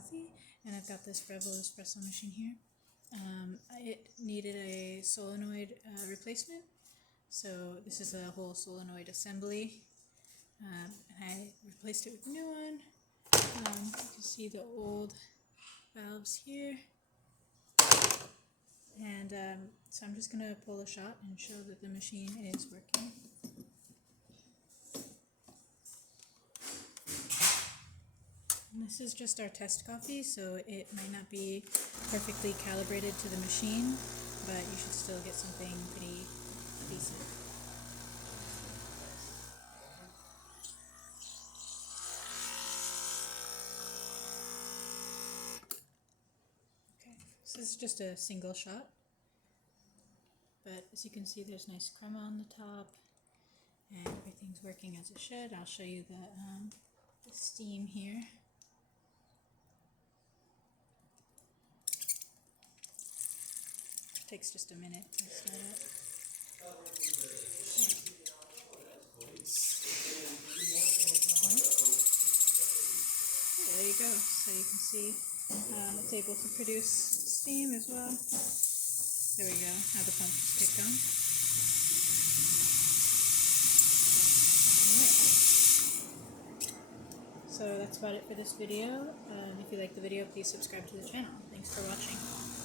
Coffee, and I've got this Breville espresso machine here. It needed a solenoid replacement, so this is a whole solenoid assembly. I replaced it with a new one. You can see the old valves here. And so I'm just going to pull a shot and show that the machine is working. And this is just our test coffee, so it might not be perfectly calibrated to the machine, but you should still get something pretty decent. Okay, so this is just a single shot, but as you can see there's nice crema on the top and everything's working as it should. I'll show you the steam here. Takes just a minute to start up. There you go. So you can see it's able to produce steam as well. There we go. Now the pump is kicked on. Alright. So that's about it for this video. If you like the video, please subscribe to the channel. Thanks for watching.